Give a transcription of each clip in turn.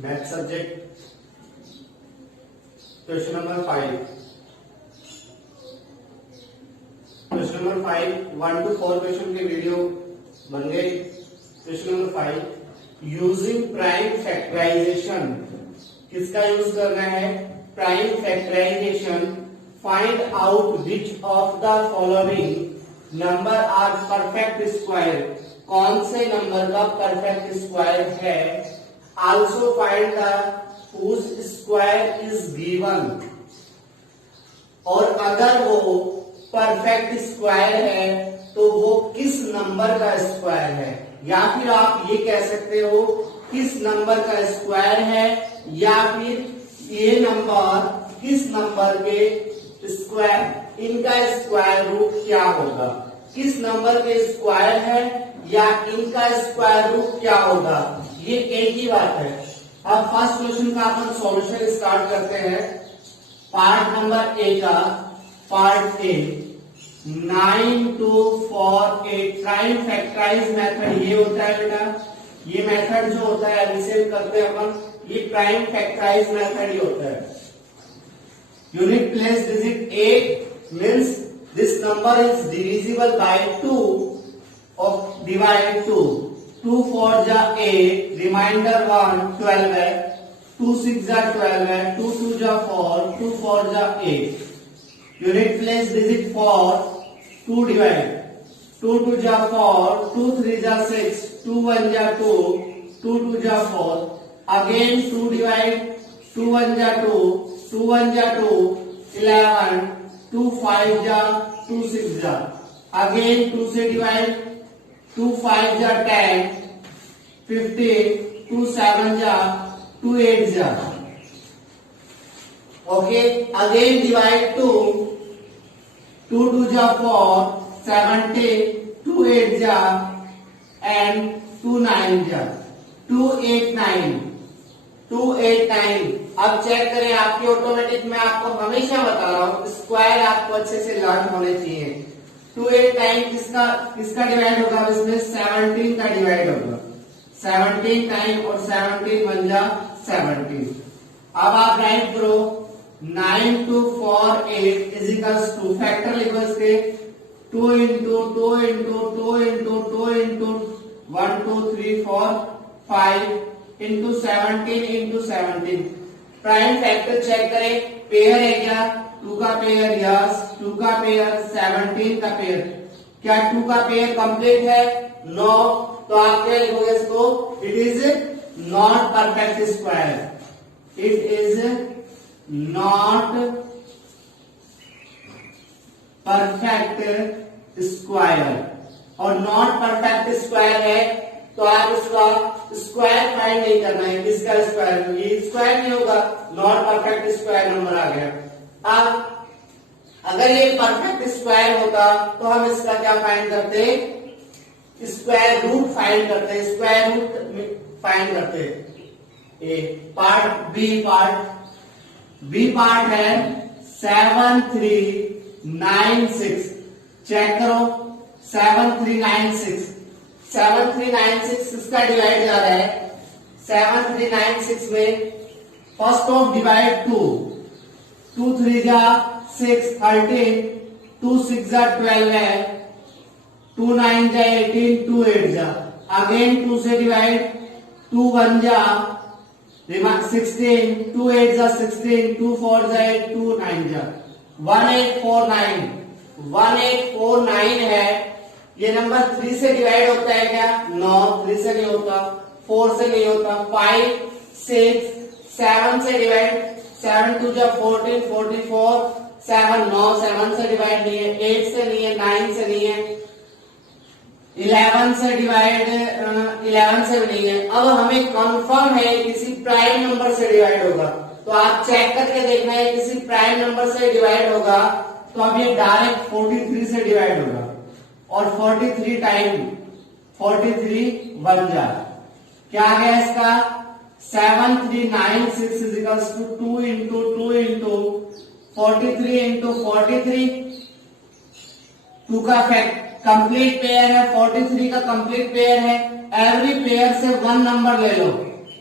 Math subject question number 5। Question number 5 1 to 4 question के video बन गए। Question number 5 using prime factorization, किसका use करना है? Prime factorization. Find out which of the following number are perfect square, कौन से number का perfect square है? Also find the whose square is given, और अगर वो परफेक्ट स्क्वायर है तो वो किस नंबर का स्क्वायर है, या फिर आप ये कह सकते हो किस नंबर का स्क्वायर है, या फिर ये नंबर किस नंबर के स्क्वायर, इनका स्क्वायर रूट क्या होगा, किस नंबर के स्क्वायर है या इनका स्क्वायर रूट क्या होगा, ये एक ही बात है। अब फर्स्ट क्वेश्चन का अपन सॉल्यूशन स्टार्ट करते हैं। पार्ट नंबर ए का, part A 9 to 4 8 prime factorize method ये होता है बेटा। ये मेथड जो होता है इसे करते हैं अपन, ये प्राइम फैक्टराइज मेथड ही होता है। Unit place digit 8 means this number is divisible by 2 और डिवाइड 2। 2 4 जा 8, रिमाइंडर 1 12 है, 2 6 जा 12 है, 2 2 जा 4, 2 4 जा 8। यूनिट प्लेस डिजिट 4, 2 डिवाइड, 2 2 जा 4, 2 3 जा 6, 2 1 जा 2, 2 2 जा 4, अगेन 2 डिवाइड, 2 1 जा 2, 2 1 जा 2, 11, 2 5 जा 2 6 जा, अगेन 2 से डिवाइड, 2 5 जा 10, 15, 2 7 जा 2 8 जा, ओके, अगेन डिवाइड 2, 2 2 जा 4, 17, 2 8 जा एंड 2 9 जा, 2 8 9, 2 8 9। अब चेक करें, आपके ऑटोमेटिक में आपको हमेशा बता रहा हूं स्क्वायर आपको अच्छे से लर्न होने चाहिए। 2 8 9 किसका डिवाइड होगा? इसमें 17 का डिवाइड होगा। 17 टाइम और 17 बन जा 17। अब आप राइट करो 9 to 4 8 is equals to, factor लिखो इसके 2 into 2 into 2 into 2 into 1 2 3 4 5 into 17 into 17। Prime factor check करें, पेयर है क्या? 2 का पेयर, यस 2 का पेयर, 17 का पेयर। क्या 2 का पेयर कंप्लीट है? नो। तो आप क्या लिखोगे इसको? It is not perfect square, it is not perfect square. और नॉट परफेक्ट स्क्वायर है तो आप इसका स्क्वायर फाइंड नहीं करना है, किसका स्क्वायर? ये स्क्वायर नहीं होगा, नॉट परफेक्ट स्क्वायर नंबर आ गया। अब अगर ये परफेक्ट स्क्वायर होता तो हम इसका क्या फाइंड करते? स्क्वायर रूट फाइंड करते, स्क्वायर रूट फाइंड करते। ए पार्ट बी पार्ट है 7 3 9 6। चेक करो 7 3 9 6, 7 3 9 6 किसका डिवाइड जा रहा है? 7 3 9 6 में फर्स्ट ऑफ डिवाइड 2, 2 3 जा 6 13, 2 6 जा 12 है, 2 9 जा 18, 2 8 जा, अगेन 2 से डिवाइड, 2 1 जा 16, 2 8 जा 16, 2 4 जा 8, 2 9 जा 1849। 1849 है। ये नंबर 3 से डिवाइड होता है क्या? नो, 3 से नहीं होता, 4 से नहीं होता, 5 6 7 से डिवाइड, 7 2 जा 14 44, 7 9 7 से डिवाइड नहीं है, 8 से नहीं है, 9 से नहीं है, 11 से डिवाइड 11 से भी नहीं है। अब हमें कंफर्म है किसी प्राइम नंबर से डिवाइड होगा, तो आप चेक करके देखना है किसी प्राइम नंबर से डिवाइड होगा तो अब ये डायरेक्ट 43 से डिवाइड होगा, और 43 टाइम 43 बन जाए। क्या आ गया इसका? 7 3 9 6 is equals to 2 into 2 into 43 into 43। 2 का फैक्ट कंप्लीट पेयर है, 43 का कंप्लीट पेयर है। एवरी पेयर से 1 नंबर ले लो,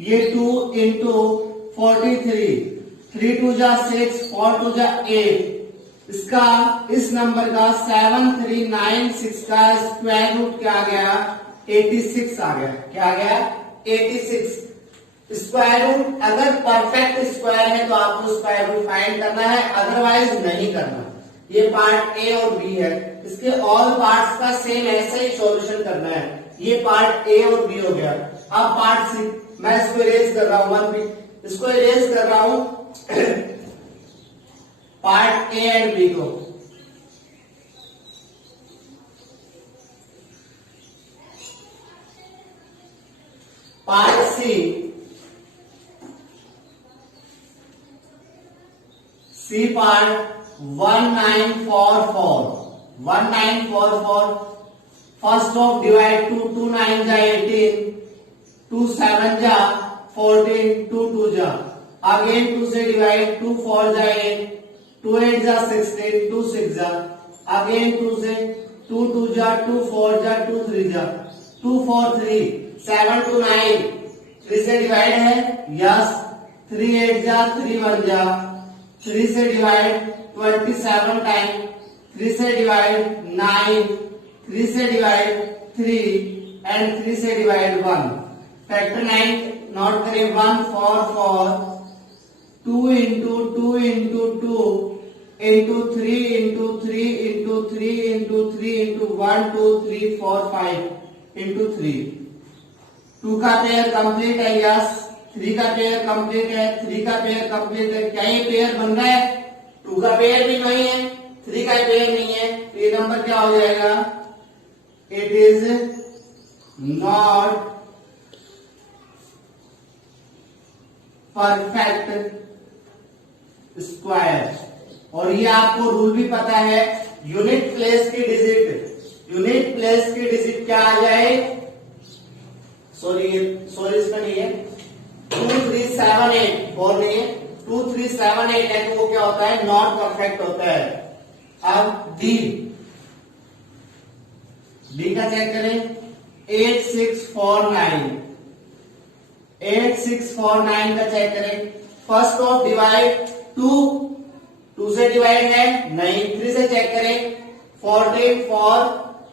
ये 2 इंटू 43, 3 2 जा 6, 4 2 जा 8, इसका इस नंबर का 7396 का स्क्वायर रूट क्या आ गया? 86 आ गया। क्या आ गया? 86। स्क्वायर रूट अगर परफेक्ट स्क्वायर है तो आपको स्क्वायर रूट फाइंड करना है, अदरवाइज नहीं करना। ये पार्ट ए और बी है, इसके ऑल पार्ट्स का सेम ऐसे ही सॉल्यूशन करना है। ये पार्ट ए और बी हो गया। अब पार्ट सी, मैं इसको इरेज कर रहा हूं, इसको इरेज कर रहा हूं पार्ट ए एंड बी को। Part C, C part 1944, 1944। First of divide 2, 2 9 जा 18, 2 7 जा 14, 2 2 जा, अगेन 2 से डिवाइड, 2 4 जा 8, 2 8 जा 16, 2 6 जा, अगेन 2 से, 2 2 जा, 2 4 जा, 2 3 जा, 2 4 3, 7 2 9, 3 से डिवाइड है, यस, 3 8 जा, 3 1 जा, 3 से डिवाइड 27 टाइम, 3 से डिवाइड 9, 3 से डिवाइड 3 एंड 3 से डिवाइड 1। फैक्टर 9 नोट करें, 1 4 4, 2 into 2 into 2 into 3 into 3 into 3 into 3 into 1 2 3 4 5 into 3। 2 का पेयर कंप्लीट है, यस। 3 का पेयर कंप्लीट है, 3 का पेयर कंप्लीट है। क्या ये पेयर बन रहा है? 2 का पेयर भी नहीं है, 3 का पेयर नहीं है, तो ये नंबर क्या हो जाएगा? It is not perfect square. और ये आपको रूल भी पता है, यूनिट प्लेस की डिजिट, यूनिट प्लेस की डिजिट क्या आ जाए? सॉरी इसमें नहीं है, 2 3 7 8, 4 नहीं है, 2 3 7 8 है, तो वो क्या होता है? नॉट परफेक्ट होता है। अब डी का चेक करें, 8 6 4 9, 8 6 4 9 का चेक करें। फर्स्ट ऑफ डिवाइड 2 से डिवाइड है नहीं, 3 से चेक करें, 14 4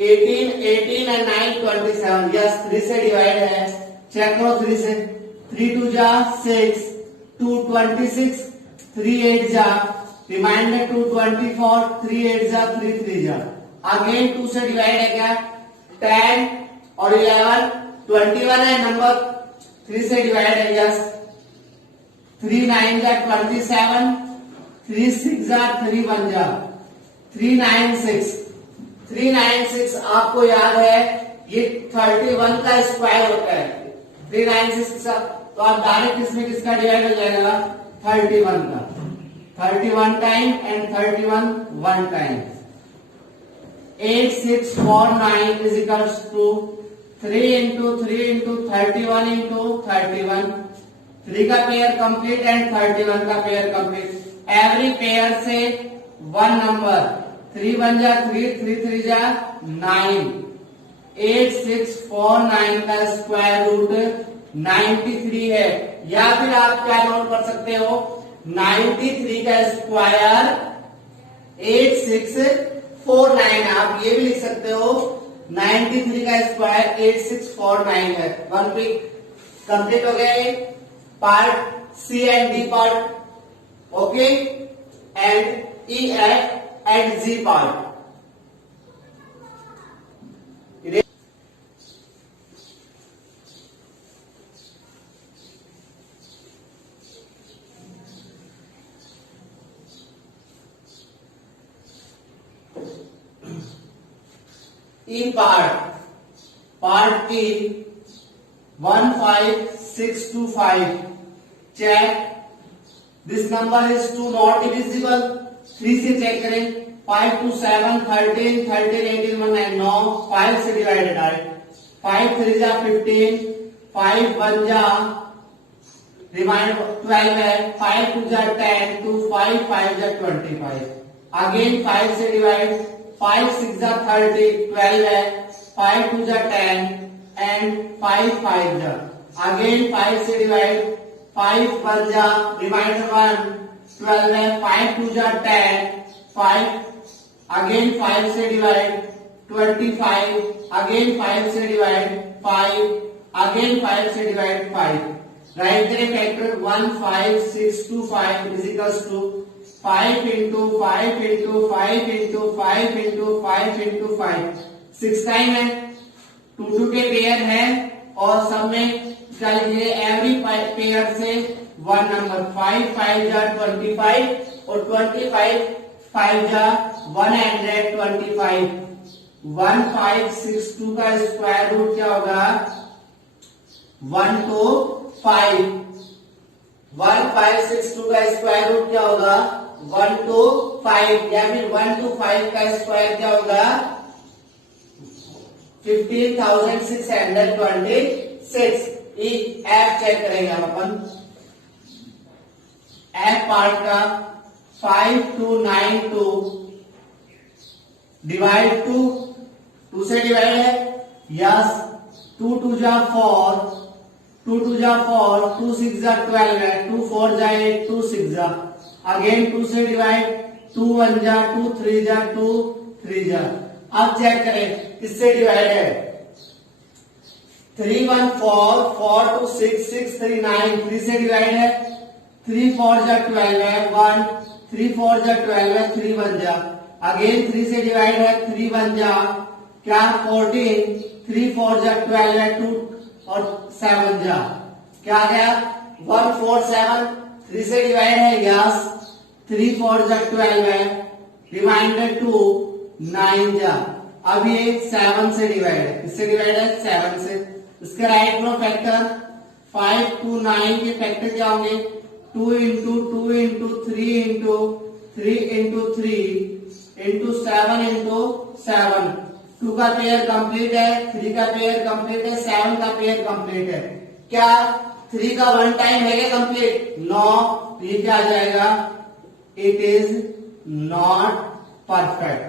18 18 एंड 9 27, यस, 3 से डिवाइड है, चेक करो 3 से, 3 2 जा 6, 2 26, 3 8 जा, रिमाइंडर 2 24, 3 8 जा 3 3 जा, अगेन 2 से डिवाइड है क्या? 10 और 11 21 है नंबर, 3 से डिवाइड है, यस, 3 9 जा 27, 3 6 जा 3 1 जा, 3 9 6, 3 9 6 आपको याद है ये 31 का स्क्वायर होता है। 3 9 6 के साथ तो आप डायरेक्ट इसमें किसका डिवाइड हो जाएगा? 31 का, 31 time and 31 1 time. 8 6 4 9 is equals to 3 into 3 into 31 into 31। 3 का पेयर कंप्लीट एंड 31 का पेयर कंप्लीट। एवरी पेयर से 1 नंबर, 3 1 जा 3, 3 3 जा 9। 8 6 4 9 का स्क्वायर रूट 93 है, या फिर आप क्या नोट कर सकते हो? 93 का स्क्वायर 8649 है। आप ये भी लिख सकते हो 93 का स्क्वायर 8649 है। 1 पे कंप्लीट हो गया ये part C and D part, okay, and E and G part. E part E 15625. Check. This number is 2 not divisible. 3 से चेक करें, 5 2 7 13 13 18 1 9 9, 5 से डिवाइडेड है, 5 3 जा 15, 5 1 जा रिमाइंडर 12 है, 5 2 जा 10, 2 5 5 जा 25, अगेन 5 से डिवाइड, 5 6 जा 30, 12 है, 5 2 जा 10 एंड 5 5 जा, अगेन 5 से डिवाइड, 5 1 जा रिमाइंडर 1 12 है, 5 2 जा 10, 5 अगेन 5 से डिवाइड 25, अगेन 5 से डिवाइड 5, अगेन 5 से डिवाइड 5. राइट करें factor 1 5 6 2 5 is equals to 5 into 5 into 5 into 5 into 5 into 5 6 time है, 2 2 के पेयर है और सब में क्या लिखिए एवरी पेयर से 1 नंबर. 5 5 जा 25 और 25 5 जा 125. 1562 का स्क्वायर रूट क्या होगा 1 to 5. 1562 का स्क्वायर रूट क्या होगा 1 to 5 या फिर 1 to 5 का स्क्वायर क्या होगा 15,626. एफ चेक करेंगे हम अपन. एफ पार्ट का 5292 डिवाइड 2 से डिवाइड है. यस 2 2 जा 4, 2 2 जा 4, 2 6 जा 12 है, 2 4 जा 8, 2 6 जा अगेन 2 से डिवाइड, 2 1 जा 2 3 जा 2 3 जा. अब चेक करें किससे डिवाइड है 3 1 4, 4 2 6, 6 3 9, 3 से डिवाइड है. 3 4 जा 12 है 1, 3 4 जा 12 है 3 1 जा अगेन 3 से डिवाइड है 3 1 जा क्या 14, 3 4 जा 12 है 2 और 7 जा क्या आ गया 1 4 7. 3 से डिवाइड है यस 3 4 जा 12 है रिमाइंडर 2 9 जा. अब ये 7 से डिवाइड है, किससे डिवाइड है 7 से. इसके राइट लो फैक्टर 5 2 9 के फैक्टर क्या होंगे 2 into 2 into 3 into 3 into 3 into 7 into 7. 2 का पेयर कंप्लीट है, 3 का पेयर कंप्लीट है, 7 का पेयर कंप्लीट है. क्या 3 का 1 टाइम है क्या कंप्लीट नो. ये क्या आ जाएगा it is not perfect.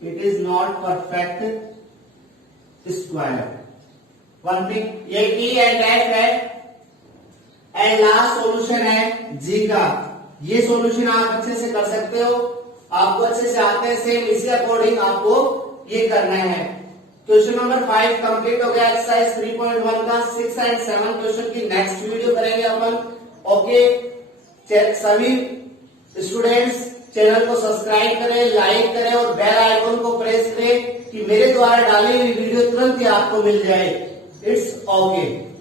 It is not perfect square. One thing ये की एंड एफ है एंड लास्ट सॉल्यूशन है जी का. ये सॉल्यूशन आप अच्छे से कर सकते हो, आपको अच्छे से आते हैं. सेम इसी अकॉर्डिंग आपको ये करना है. क्वेश्चन नंबर 5 कंप्लीट हो गया. एक्सरसाइज 3.1 का 6 एंड 7 क्वेश्चन की नेक्स्ट वीडियो करेंगे अपन. ओके सभी स्टूडेंट्स चैनल को सब्सक्राइब करें, लाइक करें और बेल आइकन को प्रेस करें कि मेरे द्वारा डाली हुई वीडियो तुरंत ही आपको मिल जाए. It's okay.